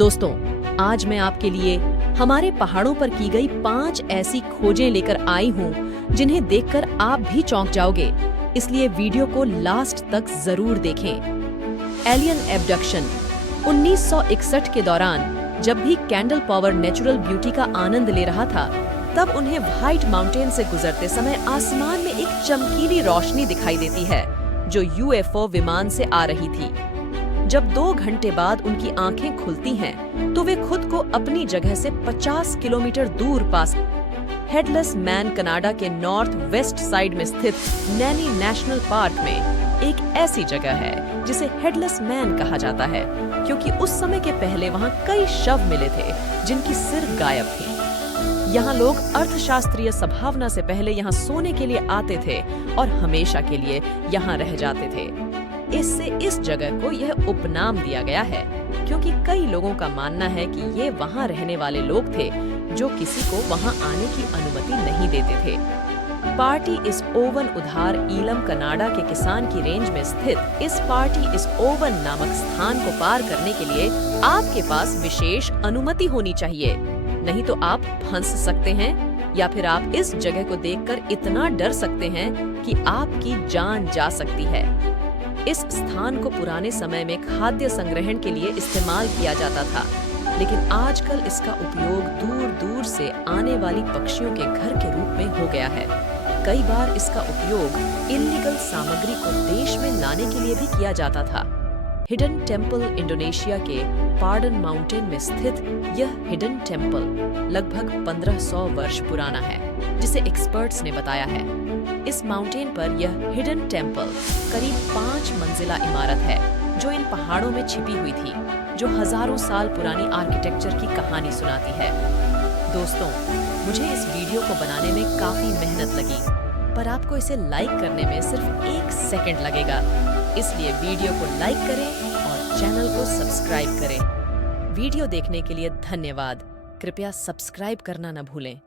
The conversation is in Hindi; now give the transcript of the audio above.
दोस्तों, आज मैं आपके लिए हमारे पहाड़ों पर की गई 5 ऐसी खोजें लेकर आई हूँ जिन्हें देखकर आप भी चौंक जाओगे। इसलिए वीडियो को लास्ट तक जरूर देखें। Alien abduction. 1961 के दौरान जब भी कैंडल पावर नेचुरल ब्यूटी का आनंद ले रहा था, तब उन्हें व्हाइट माउंटेन से गुजरते समय आसमान में एक चमकीली रोशनी दिखाई देती है जो यूएफओ विमान से आ रही थी। जब 2 घंटे बाद उनकी आंखें खुलती हैं, तो वे खुद को अपनी जगह से 50 किलोमीटर दूर पास हेडलेस मैन कनाडा के नॉर्थ वेस्ट साइड में स्थित नैनी नेशनल पार्क में एक ऐसी जगह है जिसे हेडलेस मैन कहा जाता है, क्योंकि उस समय के पहले वहां कई शव मिले थे जिनकी सिर गायब थी। यहाँ लोग अर्थशास्त्रीय संभावना से पहले यहाँ सोने के लिए आते थे और हमेशा के लिए यहाँ रह जाते थे। इससे इस जगह को यह उपनाम दिया गया है, क्योंकि कई लोगों का मानना है कि ये वहाँ रहने वाले लोग थे जो किसी को वहाँ आने की अनुमति नहीं देते थे। पार्टी इस ओवन उधार ईलम कनाडा के किसान की रेंज में स्थित इस पार्टी इस ओवन नामक स्थान को पार करने के लिए आपके पास विशेष अनुमति होनी चाहिए, नहीं तो आप फंस सकते हैं या फिर आप इस जगह को देखकर इतना डर सकते हैं कि आपकी जान जा सकती है। इस स्थान को पुराने समय में खाद्य संग्रहण के लिए इस्तेमाल किया जाता था, लेकिन आजकल इसका उपयोग दूर दूर से आने वाली पक्षियों के घर के रूप में हो गया है। कई बार इसका उपयोग इल्लीगल सामग्री को देश में लाने के लिए भी किया जाता था। हिडन टेम्पल इंडोनेशिया के पार्डन माउंटेन में स्थित यह हिडन टेम्पल लगभग 1500 वर्ष पुराना है, जिसे एक्सपर्ट्स ने बताया है। इस माउंटेन पर यह हिडन टेम्पल करीब 5 मंजिला इमारत है जो इन पहाड़ों में छिपी हुई थी, जो हजारों साल पुरानी आर्किटेक्चर की कहानी सुनाती है। दोस्तों, मुझे इस वीडियो को बनाने में काफी मेहनत लगी, पर आपको इसे लाइक करने में सिर्फ 1 सेकंड लगेगा। इसलिए वीडियो को लाइक करें और चैनल को सब्सक्राइब करें। वीडियो देखने के लिए धन्यवाद। कृपया सब्सक्राइब करना न भूलें।